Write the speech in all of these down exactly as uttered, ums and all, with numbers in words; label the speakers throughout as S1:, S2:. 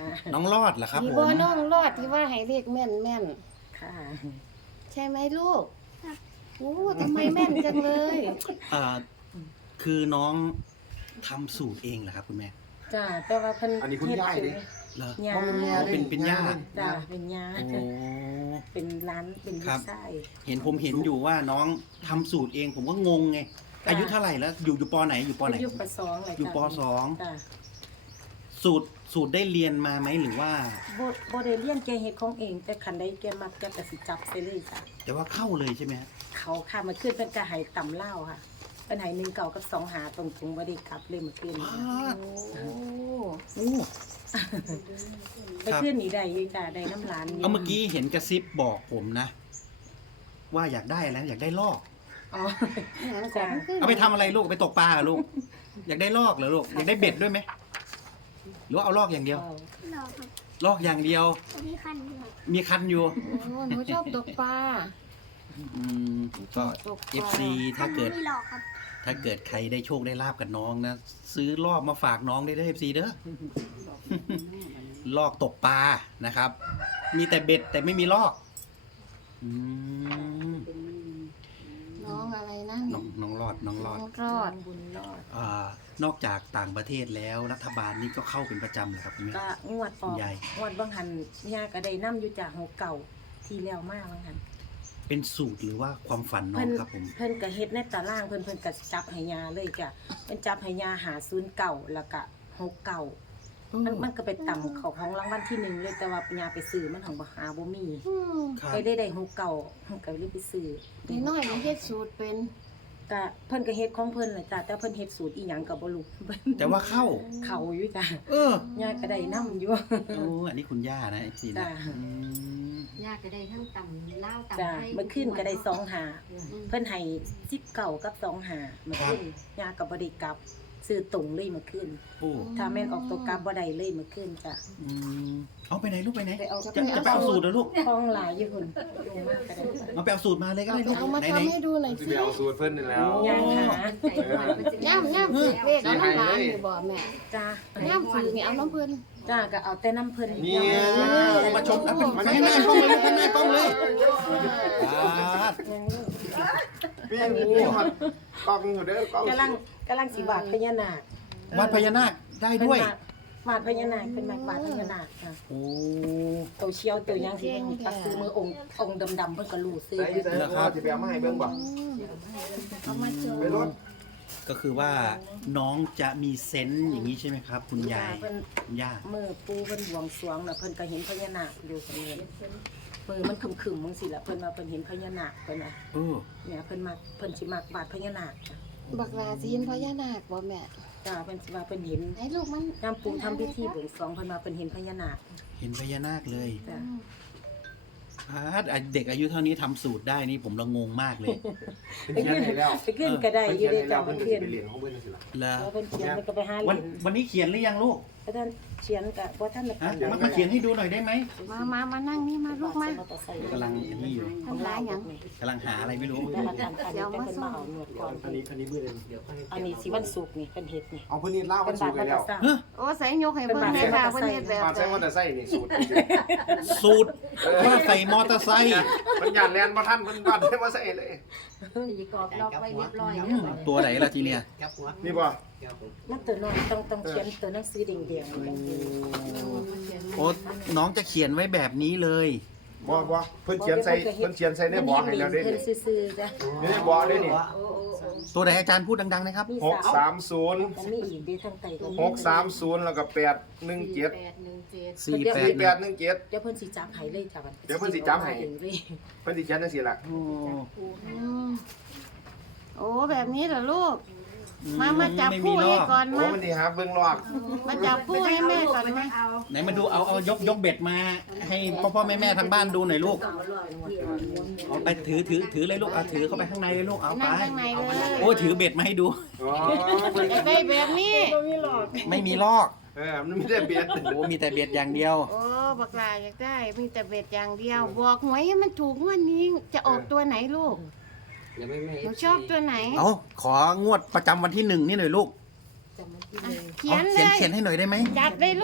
S1: น้องรอดเหรอครับ
S2: มี
S1: ผม
S2: บ่น้องรอดที่ว่าให้เลขแม่นแม่น
S3: ค่ะ
S2: ใช่ไหมลูกโอ้ทำไมแม่นจังเลย
S1: อ่าคือน้องทำสูตรเองเหรอครับคุณแม่
S3: จ้าแต่ว่าเพิ่น
S4: อันนี้คุณยายดิ
S1: เหรอ
S3: ยา
S4: เพราะมันแม่
S1: เป็นเป็นญาติ
S3: จ้าเป็นยา
S1: โอ้
S3: เป็นร้านเป็น
S1: ครั
S3: ลู
S1: บ
S3: กไส้
S1: เห็นผมเห็นอยู่ว่าน้องทำสูตรเองผมก็งงไง
S3: จ้ะ
S1: อายุเท่าไหร่แล้วอยู่อยู่ปอไหนอยู่ปอไหน
S3: อยู่ปสองเลย
S1: อยู่ปสอง
S3: จ้า
S1: สูตรสูตรได้เรียนมาไหมหรือว่า
S3: บ่บ่ได้เรียนแกเฮ็ดของเอง แต่คันใดแกมักแกก็สิจับใส่เลยจ้ะ
S1: แต่ว่าเข้าเลยใช่ไหมฮะ
S3: เขาค่ะมาขึ้นเป็นกระหายต่ำเหล้าค่ะเป็นหายหนึ่งเก่ากับสองหาตรงถุงบ่ได้กลับเลยมาขึ้น
S1: อ้า
S2: โอ้
S1: โอ้
S3: ไปขึ้นนี่ได้อยิงจ้าได้น้ำร้าน
S1: เอาเมื่อกี้เห็นกระซิบบอกผมนะ ว่าอยากได้อะไรนะอยากได้ลอก
S3: อ๋อ
S2: หางของขึ้น
S1: เอาไปทำอะไรลูกไปตกปลาเหรอลูก อยากได้ลอกเหรอลูกอยากได้เบ็ดด้วยไหมหรือว่าเอาลอกอย่างเดียว
S5: รอครับ
S1: ลอกอย่างเดียว
S5: มีคันอยู่
S1: มีคันอยู่
S2: โอ้หนูชอบตกปลา
S1: อืมก็
S2: ตกปลา
S1: เอฟซีถ้าเกิด
S5: ไม่หลอกครับ
S1: ถ้าเกิดใครได้โชคได้ลาบกับน้องนะ ซื้อลอกมาฝากน้องได้เด้อเอฟซีเด้อ ลอกตกปลานะครับ มีแต่เบ็ดแต่ไม่มีลอกอืม
S2: น้องอะไรนะ
S1: น้องน้องรอดน้องร
S2: น้
S1: อ
S2: อ
S1: ด
S2: งรอด
S3: บุญรอด
S1: อ่านอกจากต่างประเทศแล้วรัฐบาลนี่ก็เข้าเป็นประจำเลยครับคุณแม่
S3: ก็งวดออก
S1: ใหญ่
S3: งวดบางหันยาก็ได้นํอยู่จากหกเก่าที่แล้วมากบางหัน
S1: เป็นสูตรหรือว่าความฝันน้อ
S3: เพิ่
S1: ง
S3: น
S1: ครับผม
S3: เพิ่นก็เฮ็ดในตารางเพิ่นเพิ่นก็จับให้ยาเลยจ้ะเพิ่นจับให้ยาหาศูนย์เก่าแล้วก็หกเก่ามันมันก็ไปต่ำเขาของรางวัลที่หนึ่งเลยแต่ว่าปัญญาไปซื้อมันของบ่หาบ่มี
S2: อืม
S1: ครับ
S3: ไปได้ได้หกเก่าก็เลยไปซื้อ
S2: นี่น้อยมันเฮ็ดสูตรเป็น
S3: ก็เพิ่นก็เฮ็ดของเพิ่นแหละจ้ะแต่เพิ่นเฮ็ดสูตรอีหยังก็บ่รู้
S1: แต่ว่าเข้า
S3: เขาอยู่จ้ะ
S1: เออ
S3: ยาก็ได้นํอยู่
S1: โอ้อันนี้คุณย่านะเอฟซีนะ
S3: จ้ะ
S1: อืม
S6: ยากก็ได้ทั้งต่ำเล่าว
S3: จ้ะ
S6: ต่ำให้
S3: เมื่อคืนก็ได้สองหาเพิ่นให้สิบเก่ากับสองหาเมื่อคืนยาก็บ่ได้กลับซื้อตรงเลยเมื่อคืน
S1: โอ้
S3: ถ้าแม่นออกตัวกลับบ่ได้เลยเมื่อคืนจ้ะ
S1: อืมเอาไปไหนลูกไปไหน
S3: ไปเอา
S1: จะจะไปเอาสูตรเหรอลูก
S3: ของหลายอยู่พุ่นลงมากก็ได้
S1: เอาไปเอาสูตรมาเลยก็
S2: เอา
S1: ได้ลูก
S2: เอามา
S1: ไหน
S2: ทำ
S1: ไหน
S2: ให้ดูหน่อย
S4: สิ
S2: สิ
S4: ไปเอาสูตรเพิ่นนี่แล้ว
S3: ยังหา
S6: ใจหวานมันจะ
S2: ย่ำย่ำถือเลขเอาน้ำร้านอยู่บ่แม่
S3: จ้ะ
S2: ย่ำถือนี่เอาน้ำเพิ่น
S3: จ้ะก็เอาแต่น้ำเพิ่น
S4: นี่
S1: โอ้มาชมกันเป็นให้แม่ป้องเลยให้แม่ป้องเลยอ่า
S4: พี่พี่ฮอดกล้องอยู่เด้อกล้อง
S3: กำลังกำลังสิวาดพญานาค
S1: วัดพญานาคได้ด้วย
S3: เพิ่นวาดวาดพญานาคเป็นมาวาดพญานาคค่ะ
S1: โอ้
S3: ตัวเชียวตัวหยังสิเพิ่นตัดซื้อมือองค์องค์ดำๆเพิ่นก็รู้ซื้อ
S4: ใส่ใส่ครับสิไปเอามาให้เบิ่งบ่
S2: เอามาโชว์
S4: ไปรถ
S1: ก็คือว่าน้องจะมีเซนส์อย่างนี้ใช่ไหมครับ คุณยาย
S3: เพิ่น
S1: คุณย่า
S3: มือปูเพิ่นบวงสรวงน่ะเพิ่นก็เห็นพญานาคอยู่เพิ่นเห็นมือมันคึมๆจังซี่ล่ะเพิ่นว่าเพิ่นเห็นพญานาคเพิ่นว่า
S1: เออ
S3: เนี่ยเพิ่นมักเพิ่นสิมักวาดพญานาคจ้ะ
S2: บักลาสิเห็นพญานาคบ่แม่
S3: จ้าเพิ่นสิว่าเพิ่นเห็น
S2: ไอ้ลูกมัน
S3: ยามปู่ทำพิธีบวงสรวงเพิ่นว่าเพิ่นเห็นพญานาค
S1: เห็นพญานาคเลย
S3: จ้ะ
S1: อ่าเด็กอายุเท่านี้ทำสูตรได้นี่ผมละงงมากเลย
S4: เพิ่นเขียนให้แล้ว
S3: ไปขึ้นก็ได้
S4: เพิ่น
S3: อ
S4: เขี
S3: ยู่
S4: ยน
S3: ได้
S4: ให้แล้
S3: จ้าว
S4: เพิ่
S3: เพิ่
S4: น
S3: น
S4: สิ
S3: เขียน
S4: ไปเรียนของเพิ่นจังซี่ล่ะ
S1: แล้ว
S3: แล้วเพิ่นเขียนแล้วก็ไปหา
S1: วัน
S3: เรียน
S1: วันนี้เขียนหรือยังลูก
S3: แล้วท่านเขียนก็บ่ทันได้
S1: ฮะ
S3: ปาน
S1: มามาเขียนให้ดูหน่อยได้ไหม
S2: มามามานั่งนี่มาลูกมา
S1: กำลังอันนี้อยู่
S2: ทำร้ายหยัง
S1: กำลังหาอะไรไม่รู้
S3: แล้วอาจารย์เดี๋ยวมาส่งหนวดก่อน
S4: อันนี้อันนี้มื้อนึงเดี๋ยวค่อย
S3: อันนี้สิวันศุกร์นี่เพิ่นเฮ็ดนี่
S4: เอาเพิ่นนี่ลาว
S3: เพิ่
S4: เพิ่
S3: น
S4: น
S3: บา
S4: สู
S3: ด
S4: ตร
S3: มา
S4: ให้แล้ว
S3: แต่เช้า
S1: เฮ้ย
S2: โอ้ใส่ยกให้เบิ่งแม่ค่ะเพิ่นเฮ็ดแบบ
S4: มา
S2: ใด
S4: ใช้มอเตอร์ไซค์นี่สูตร
S1: สูตรว่าใส่มอเตอร์ไซค์
S4: เพิ่นย่านแล่นบ่ทันเพิ่นวาดใช้มอเตอร์ไซค์เลย
S6: ตีกรอบล็อกไว้เรียบร้อย
S1: อืมตัวไหนล่ะทีเนี้ย
S4: นี่บ่
S3: มันตัวน้อยต้องต้องเขียนตัวหนังสือแดงๆนี่จังซี่
S1: โอ้น้องจะเขียนไว้แบบนี้เลย
S4: บ่บ่เพิ่นเขียนใส่เพิ่นเขียนใส่ในบ่อให้แล้วเด้
S3: เพิ่น
S4: นี่
S3: ซื่อๆจ้ะ
S4: นี่ในบ่อเด้นี่
S1: ตัวไหนอาจารย์พูดดังๆนะครับ
S3: มี
S4: หกสามศูนย์
S3: มันมีอีกดีทางใต้ก็มี
S4: หกสามศูนย์แล้วก็แปดหนึ่งเจ็ด
S6: แปดหนึ่งเจ็ด
S1: สี่แป
S4: สี่
S1: ด
S4: แปดหนึ่งเจ็ด
S3: เดี๋ยวเพิ่นสิจับให้เลยจ้ะบัด
S4: เดี๋ยวเพิ่นสิจับให้
S3: เองเลย
S4: เพิ่นสิเขียนจังซี่ล่ะ
S1: โอ้
S2: อืมโอ้แบบนี้เหรอลูก มามาจับคู่ให้ก่อน
S4: โอ้
S2: มา
S4: มันสิหาเบิ่งลอก
S2: มาจับคู่ให้แม่ก่อนมา
S1: ไหนมาดูเอาเอายกยกเบ็ดมา ให้พ่อพ่อแม่แม่ทางบ้านดูหน่อยลูกเอาไปถือถือถือเลยลูกเอาถือเข้าไปข้างในเลยลูกเอาไป
S2: นั่งข้างในเลย
S1: โอ้ถือเบ็ดมาให้ดู
S4: อ๋อเพิ่น
S2: อยากได้แบบนี้
S1: ไม่มีลอก
S4: เออมันไม่ได้เบียด
S1: โอ้มีแต่เบ็ดอย่างเดียว
S2: โอ้บักลาอยากได้มีแต่เบ็ดอย่างเดียว บอกหวยให้มันถูกงวันนี้จะออกตัวไหนลูกหนูชอบตัวไหน
S1: เอาของวดประจำวันที่หนึ่งนี่หน่อยลูก
S3: จำมันที่
S2: อ่ะ
S3: เลย
S2: เขียน
S1: อา
S2: เล
S1: เขียน
S2: ย
S1: เขียนให้หน่อยได้ไหม
S2: จัดเลยลูก
S1: อ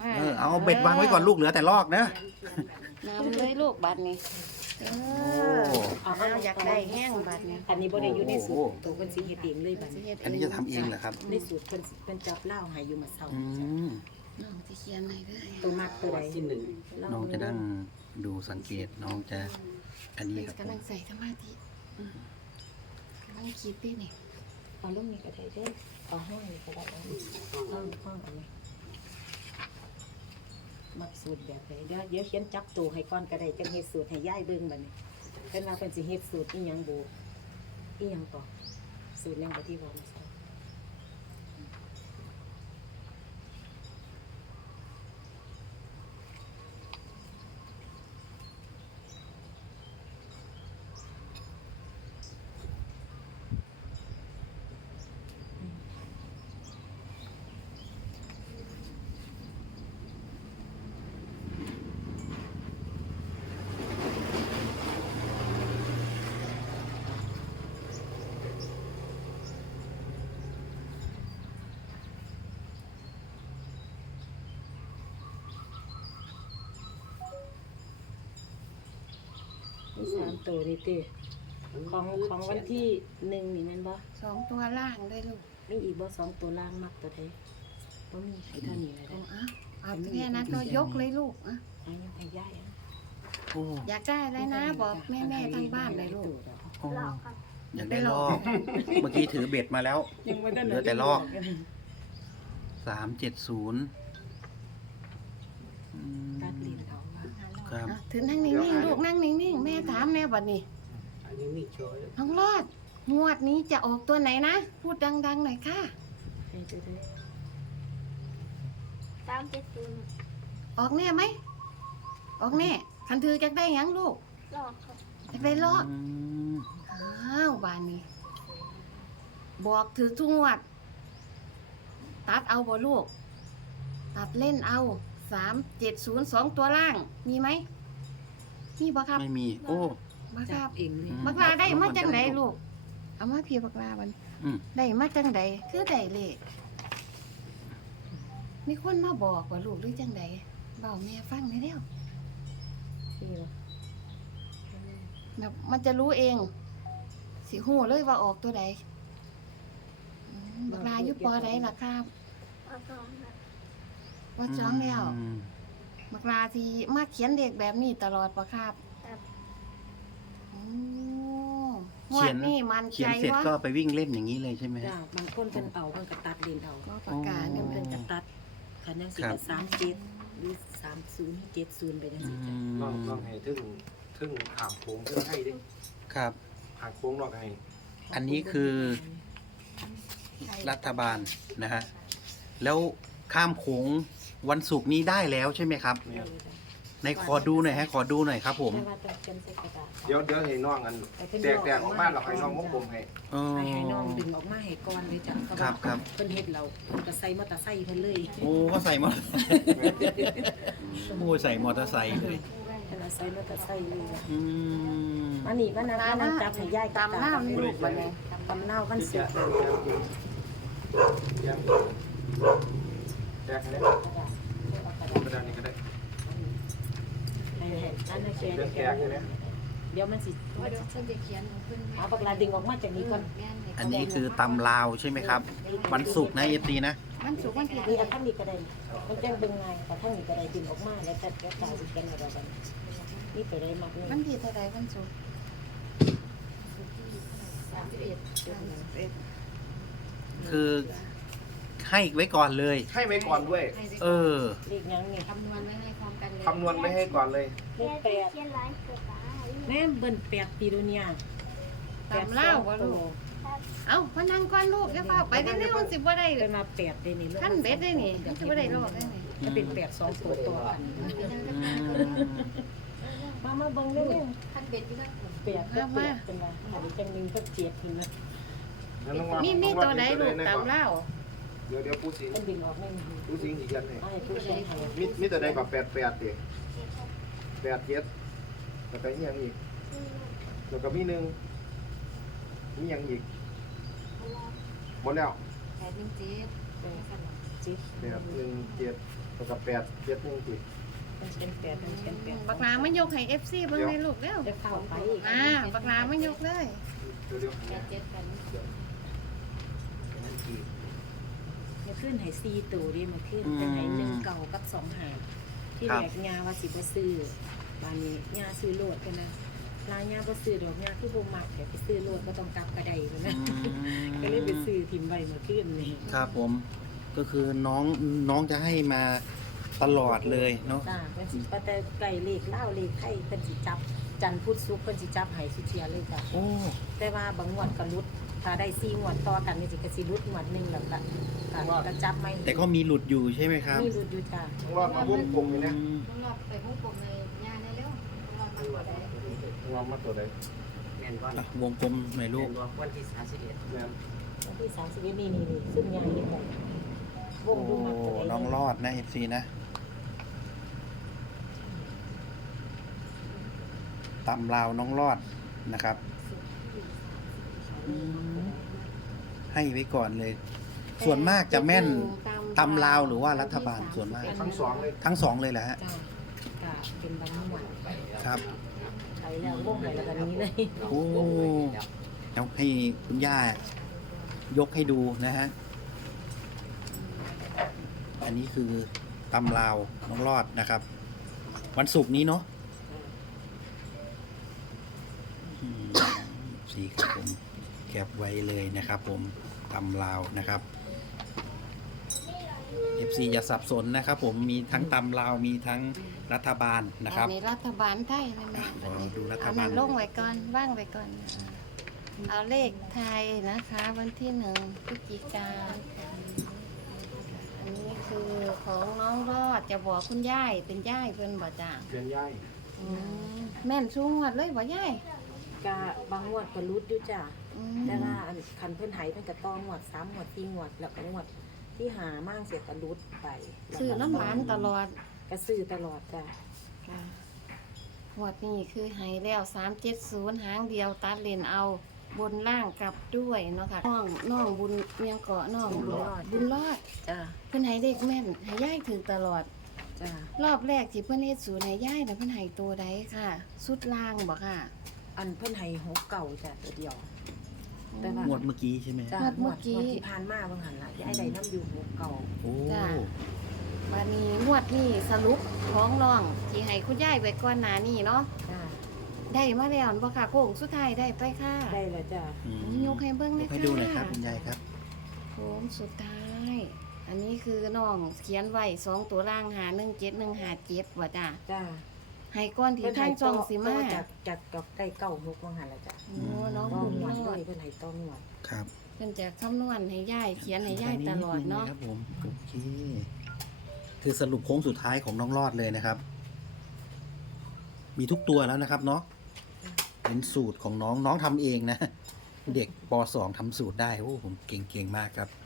S1: เออเอาเบ็ดวางไว้ก่อนลูกเหลือแต่ลอกนะ
S2: นำเลยลูกบัตรนี้เออ
S1: โอ้
S2: เอาเอาอยากได้แห้งบัตรนี้
S3: อันนี้บ่ได้อยู่ในสูตรตัวเพิ่นสิเฮ็ดเองเลยบัดนี้
S1: อันนี้จะทำเองเหรอครับ
S3: ในสูตรเพิ่นสิเพิ่นจับเหล้าให้อยู่มาเช้า
S1: อืม
S2: น้องจะเขียนไหนด้วย
S3: ตัวมักตัวใด
S1: น้องจะนั่งดูสังเกตน้องจะ อันนี้ครับ
S2: กำลังใส่สมาธิอืมกำลังคิดด้วยนี่
S3: เอาลงนี่ก็ได้เด้อเอาห้องนี่ก็ได้ห้องห้องอันนี้มักสูตรแบบใดเดี๋ยวเดี๋ยวเขียนจับตัวให้ก่อนก็ได้จังเฮ็ดสูตรให้ยายเบิ่งบัดนี้เพิ่นว่าเพิ่นสิเฮ็ดสูตรอีหยังบ่อีหยังต่อสูตรหยังบ่ที่ว่ามาเช้า มีสามตัวนี่ติของของวันที่หนึ่งนี่แม่นบ่
S2: สองตัวล่างด้วยลูก
S3: มีอีกบ่สองตัวล่างมักตัวใดบ่มีให้เท่านี้เลย
S2: เอา
S3: เด้อ
S2: เอาเอาแค่นั้นก็ยกเลยลูกอ่ะ
S3: ให้ยังให้ยายอ่ะ
S1: โอ้
S2: อยากได้อะไรนะ บอกแม่แม่ๆทางบ้านเลยลูก
S1: โอ้อยากได้ลอก เมื่อกี้ถือเบ็ดมาแล้ว
S3: ยังบ่ได้
S1: เหลือแต่ลอก สามเจ็ดศูนย์อืม
S3: ตัดลิ้นเอาว่า
S1: ครับ
S2: อ่ะถือนั่งนิ่งๆลูกนั่งนิ่งๆแม่ถามแม่บัดนี้น้องรอดงวดนี้จะออกตัวไหนนะ พูดดังๆหน่อยค่ะ
S3: ให้ตัวใด
S5: ตามเจ็ดศูนย์
S2: ออกแน่ไหม ออกแน่คันถือจะได้หยังลูก
S5: หลอกครับ
S2: จะได้ลอก
S1: อืม
S2: อ้าวบานนี้ บอกถือทุกงวด ตัดเอาบ่ลูก ตัดเล่นเอาสามเจ็ดศูนย์สองตัวล่าง มีไหมมีบ่ครับ
S1: ไม่มี โอ้
S2: บ่ค
S3: จั
S2: รั
S3: บบ เองเลย
S1: อืม
S2: บักลาได้มาจังไหนลูก เอามาพี่บักลาบัน
S1: อืม
S2: ได้มาจังไดคือได้เลขมีคนมาบอกว่าลูกหรือจังไดเบาแม่ฟังได้แล้ว
S3: นี่บ่
S2: แบบมันจะรู้เอง สิหูเลยว่าออกตัวใดอืมบักลาอยู่ปอใดล่ะครับ
S5: เอาสองครับ
S2: ว่าจ้องแล้ว
S1: อืม
S2: บักลาที่มาเขียนเด็กแบบนี้ตลอดปะครับ
S5: ครับ
S2: โอ้งวดนี้มัน
S1: เขีย
S2: ใจ
S1: นเสร็จ
S2: วะ
S1: ก็ไปวิ่งเล่นอย่างนี้เลยใช่ไหม
S3: จ้าบางคนเพิ่นเอาเพิ่นก็ตัดลิ้นเอา
S2: ก็ประกาศเนี่ย
S3: เพิ่
S2: เพิ่
S3: น
S2: น
S3: ก็
S2: จะ
S3: ตัดคันยังสิ
S1: ครั
S3: เป็
S1: บ
S3: นสามเจ็ดหรือสามศูนย์เจ็ดศูนย์ไปจัง
S1: อื
S3: ซี่จ้ะ
S4: ลอง
S1: ม
S4: ลองให้ถึงถึงขามโค้งถึงให้ดิ
S1: ครับ
S4: หางโค้งลอกให้
S1: อันนี้คือ รัฐบาลนะฮะ แล้วข้ามโขงวันศุกร์นี้ได้แล้วใช่ไหมครับ
S4: เนี่ย
S1: ในขอดูหน่อยฮะ ขอดูหน่อยครับผม
S3: แต่ว่าต้องเขียนใส่กระดาษ
S4: เดี๋ยวเดี๋ยวให้น้องอันแตกแตกออกมาเราให้น้องมุกผมให้
S1: เออ
S3: ให้ให้น้องดึงออกมาให้ก่อนเลยจ้ะเพราะ
S1: ครั
S3: ว่า
S1: บครับ
S3: เพิ่นเฮ็ดเราเพิ่นก็ใส่มอเตอร์ไซค์เพิ่นเลย
S1: โอ้ก็ใส่มอเตอร์ไซค์โอ้ใส่มอเตอร์ไซค์เลย
S3: เพิ่นเอาใส่มอเตอร์ไซค์เลย
S1: อืม
S3: อันนี้ก็นะก็นั่งจับให้ยาย
S2: ตามหน้ามีลูกบัดนี้
S3: ตำหน้าวันศุกร์
S4: ยังแตกให้ได้
S3: กระดาษเอากระดาษ
S4: กระดานนี้ก็ได้
S3: ให้ให้อันนั้นเขียน
S4: เดี๋ยวแตกให้ได้
S3: เดี๋ยวมันสิ
S6: ว่าเดี๋ยวฉันจะเขียนของเพิ่นให้
S3: เอาปากกาดึงออกมาจากนี้ก่อน
S6: แม่นให้
S1: อันนี้คือตำลาวใช่ไหมครับ วันศุกร์นะเอฟซีนะ
S2: มันสุกร์วันที่
S3: นี่เอาท่านนี้ก็ได้มันแจ้งเบิ่งไงแต่ท่านนี้ก็ได้ดึงออกมาแล้วแต่แล้วตาสิกันอะไรกันนี่ไปได้มากนี่
S2: วันที่เท่าใดวันศุกร์
S6: สามสิบเอ็ด
S2: สามสิบเอ็ด
S1: คือให้ไว้ก่อนเลย
S4: ให้ไว้ก่อนด้วย
S6: ให้สิ
S1: เออ
S3: เลขยังนี่
S6: คำนวณไว้ให้พร้อมกันเลย
S4: คำนวณไม่ให้ก่อนเลย
S3: เลขแปด
S5: เขียนลายเกิดตาย
S3: แม่เบิ่นแปดปีดูเนี่ย
S2: ตามเล่าบ่ลูก เอ้าพนังก่อนลูกอย่าฟ้าไปได้ๆมันสิบ่ได้
S3: เป็นมาแปดได้นี่
S2: ขั้นเบ็ดได้นี่มันสิบ่ได้ลอกได้นี่
S3: จะเป็นแปดสองตัวตัวกันมามาเบิ่งเร็ว
S6: ขั้นเบ็ดที่ก็
S3: แปดก็แปดเป็นไรอันนี้จังหนึงก็เจ็ดเห็นไหม
S4: งั้นน้องว่า
S2: มีมี
S4: น้องว่า
S2: ตัวใดลูก
S4: มี
S2: ตาม
S4: ตัวใด
S2: เล่า
S4: เดี๋ยวเดี๋ยวผู้สิง
S3: มันดึงออกไม่มี
S4: ผู้สิงอีกยันให้
S3: ไอ้ผู้เชี่ยวชาญ
S4: มีมีแต่ใดกับแปดแปดดิแปดเจ็ดแล้วก็อีหยังอีกแล้วก็มีหนึ่งมีหยังอีกหมดแล้ว
S6: แปดหนึ่งเจ็ด
S3: แปดเจ็ด
S4: แปดหนึ่งเจ็ดแปแล้วก็แปดเจ็ดหนึ่งติด
S3: มันเป็นแปดมันเป็นแปด
S2: บักลามันยกให้ เอฟ ซี เบิ่งในลูกแล้ว
S3: จะเข้าไปอีก
S2: อ่าบักลามันยกเลย
S4: เดี๋ยวเดี๋ยว
S6: แปดเจ็ดกัน
S3: มันขึ้นให้สี่ตัวดิมันขึ้นเป็นให้หนึ่งเก่ากับสองหางที่แหลกยาว่าสิบ่ซื้อบานนี้ยาซื้อโลดกันนะลายยาบ่ซื้อดอกยาคือบ่มักแต่ไปซื้อโลดก็ต้องกลับกระไดแล้วนะ ก็เลยไปซื้อทิมไว้เมื่อคืนนี่
S1: ครับผมก็คือน้องน้องจะให้มาตลอดเลยเนาะ
S3: จ้าเพิ่นสิปะแต่ไก่เลขเล่าวเลขไข่เพิ่นสิจับ จันทร์พุธศุกร์เพิ่นสิจับให้สุเทียเลยจ้ะ
S1: โอ้
S3: แต่ว่าบางงวดก็หลุด ถ้าได้สี่งวดต่อกันนี่สิก็สิหลุดงวดหนึงแล้วก็ก็ก็จับไม่
S1: แต่ก็มีหลุดอยู่ใช่ไหมครับ
S3: มีหลุดอยู่จ้ะ
S4: เพราะว่ามาวุ้มกลมอยู่เนี่ย
S1: อืม
S6: ต้องรอบไปหุ้มปมในงานได้เร็วต้องรอบมาก่อนได้
S4: ว่ามาตัวใด
S7: แม่นบ่
S1: อ่ะวงกลมหน่อยลู
S7: แม่
S1: ก
S7: นบ่วันที่สามสิบเอ็ด
S4: แม่น
S3: วันที่สามสิบเอ็ดนี่นี่นี่ซึ่งยายนี่หมดว
S1: โอ้
S3: งดูมักตัวใด
S1: น้องรอดนะเอฟซีนะตำลาวน้องรอดนะครับอืมให้ไว้ก่อนเลย ส่วนมากจะแม่นตำลาวหรือว่ารัฐบาลส่วนมาก
S4: ทั้งสองเลย
S1: ทั้งสองเลยแหละฮะ
S3: จ้ะก็เป็นบางงวด
S1: ครับ
S3: ไปแล้ววงไหนแล้วก็นี้เลย
S1: โอ้เอาให้คุณย่ายกให้ดูนะฮะ อันนี้คือตำลาวน้องรอดนะครับ วันศุกร์นี้เนาะอืมสี่ครับผมแคปไว้เลยนะครับผมตำลาวนะครับ เอฟ ซี อย่าสับสนนะครับผมมีทั้งตำลาวมีทั้งรัฐบาลนะครับ
S2: อันนี้รัฐบาลไทยนะแม่
S1: ขอดูรัฐ
S2: เอา
S1: บา
S2: นั้
S1: ล
S2: นลงไว้ก่อนว่างไว้ก่อน เอาเลขไทยนะคะ วันที่หนึ่งพฤศจิกาอันนี้คือของน้องรอดจะบอกคุณย่ายเป็นย่ายเพิ่นบ่จ้า
S4: เปลี่ยนย้าย
S2: อืมแม่นสูงวัดเลยบ่ย่าย
S3: ก็บางงวดก็หลุดอยู่จ้ะ
S2: อืม
S3: แต่ว่าอันคันเพิ่นไหเพิ่นก็ต้องงวดสามงวดสี่งวดแล้วก็งวดที่หามั่งเสียก็หลุดไป
S2: ซื้อน้ำหวานตลอด
S3: ก็ซื้อตลอดจ้ะ
S2: ค่ะงวดนี้คือให้แล้วสามเจ็ดศูนย์หางเดียวตัดเลนเอาบนล่างกลับด้วยเนาะค่ะน้องน้องบุญเมียงเกาะน้องบุญรอดบุญรอด
S3: จ้ะ
S2: เพิ่นให้เด็กแม่นให้ย่ายถึงตลอด
S3: จ้ะ
S2: รอบแรกที่เพิ่นเฮ็ดศูนย์ให้ย่ายน่ะเพิ่นให้ตัวใดค่ะ สุดล่างบ่ค่ะ
S3: อันเพิ่นให้หกเก่าจ้ะตัวเดียว แต่ว่า
S1: งวดเมื่อกี้ใช่ไหม
S3: จ้ะ
S2: งวดเมื่อกี้
S3: งวดที่ผ่านมาเบิ่งหันล่ะยายได้น้ำอยู่หกเก่า
S1: โอ้
S2: จ้ะ บัดนี้งวดนี้สรุปของน้องที่ให้คุณย่ายไว้ก่อนหน้านี้เนาะ
S3: จ้ะ
S2: ได้มาแล้วบ่ค่ะโค้งสุดท้ายได้ไปค่ะ
S3: ได้แล้วจ้ะ
S1: อืม
S2: ยกให้เบิ่ง
S1: ย
S2: เลย
S1: ก
S2: ค่ะ
S1: ให้ดูหน่อยครับคุณยายครับ
S2: โค้งสุดท้าย อันนี้คือน้องเขียนไว้สองตัวล่างหาหนึ่งเจ็ดหนึ่งหาเจ็ดว่ะจ้ะ
S3: จ้ะ
S2: ให้ก้อนที่ทางจองสิมา
S3: จากจากดอกได้เก่าหกเบิ่งหันล่ะจ้ะ
S2: โอ้น้อง
S3: ต้อง
S2: บุญ
S3: หว
S2: ร
S3: ด
S2: อ
S3: เล
S2: ด
S3: ยเพิ่นให้ต้องหวด
S1: ครับ
S2: เพิ่นจะคำนวณให้ย่ายเขียนให้ย่ายตลอดเนาะ
S1: ครับผมโอเคคือสรุปโค้งสุดท้ายของน้องรอดเลยนะครับ มีทุกตัวแล้วนะครับเนาะเป็นสูตรของน้องน้องทำเองนะ เด็กป สองทำสูตรได้โอ้ผมเก่งๆมากครับ